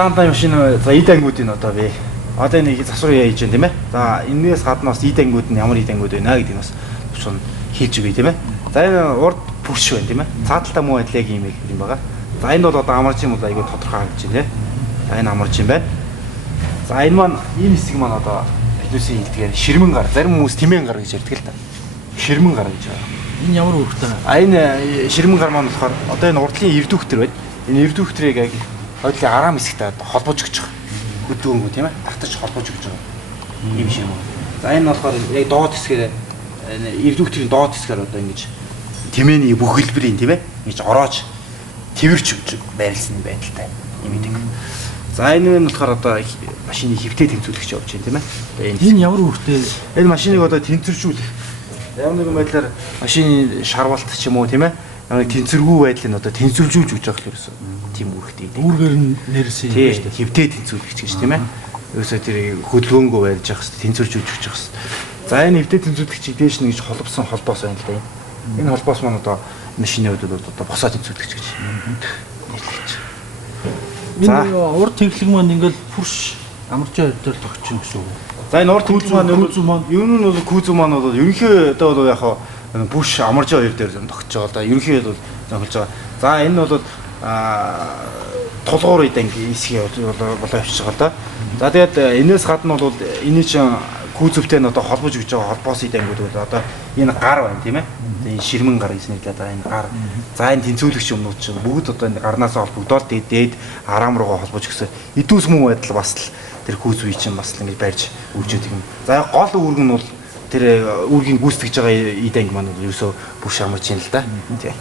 Атланта машин за ид ангиудын одоо би одоо нэг засвар яаж юм тийм ээ. За энээс гадна бас ид ангиуд нь ямар ид ангиуд байна гэдгийг бас төвшин хэлж өгье тийм ээ. За энэ урд бүрш байна тийм ээ. Цааталтаа муу байдлыг ийм юм байгаа. За энэ бол одоо амарч юм бол айгүй тодорхой харагдаж байна тийм ээ. За энэ амарч юм байна. За энэ маань ийм хэсэг маань одоо биднээсийн хэлдгээр ширмэн гар, зарим хүмүүс тэмээн гар гэж ярьдаг л та. Ширмэн гар гэж байна. Энэ ямар үүрэгтэй? Энэ ширмэн гар маань болохоор одоо энэ урдлын эрдүүхтэр байна. Энэ эрдүүхтрийг яг хойдлын араам хэсэгтээ холбож өгч байгаа. Өдөөнгөө тийм ээ. Татаж холбож өгч байгаа. Ийм ширмэн. За энэ болохоор яг доод хэсгээр эрдүүхтрийн доод хэсгээр одоо ингэж тэмээний бүх хэлбэрийн тийм ээ. Ингэж ороож тэрвэрч байрлсан байдалтай юм идэг. За энэ нь болохоор одоо машины хэвтээ тэнцвүүлэгч явж байна тийм ээ. Энэ ямар үүрэгтэй? Энэ машиныг одоо тэнцвэржүүлэх. Ямар нэгэн байдлаар машины шарвалт ч юм уу тийм ээ. Ямар нэг тэнцвэргүй байдлыг одоо тэнцвэржүүлж өгч байгаа гэсэн тийм үүрэгтэй. Үүргээр нь нэрсэн юм шүү дээ. Хэвтээ тэнцвүүлэгч гэж тийм ээ. Ерөөсөө тэр хөдөлгөөнгөө барьж явах хэрэгтэй, тэнцвэржүүлж өгч явах хэрэгтэй. За энэ хэвтээ тэнцвүүлэгчийг дээш нь гэж холбосон холбоос байна л да. Энэ холбоос маань одоо машины хувьд одоо босоо тэнцвүүлэгч гэж нэрлэж. Энэ урд тэглэг маань ингээл фүрш амарчин хоёр дээр тогтчихно гэсэн үг. За энэ урд тэглэг маань ер нь бол күүзүү маань бол ерөнхийдөө бол яг бүш амарчин хоёр дээр тогтож байгаа да. Ерөнхийдөө бол зохилж байгаа. За энэ бол тулгуур идэг хэсгийг болоо явчих байгаа да. За тэгээд энэс гадна бол энэ чинь күүзөвтэй нь одоо холбож өгч байгаа холбоос идэнгүүд бол одоо энэ гар байна тийм ээ. Энэ ширмэн гар гэж нэрлэдэг байгаа энэ гар. За энэ тэнцвүүлэгч юмнууд чинь бүгд одоо энэ гарнаас холбогдоод дээд араам руугаа холбож өгсөн. Идүүс мөн байдал бас л тэр күүзвий чинь бас л ингэж барьж өгчөөд юм. За гол үүрэг нь бол тэр үүргийг гүйцэтгэж байгаа идэг маань бол ерөөсөө бүш амарч юм л да. Тийм.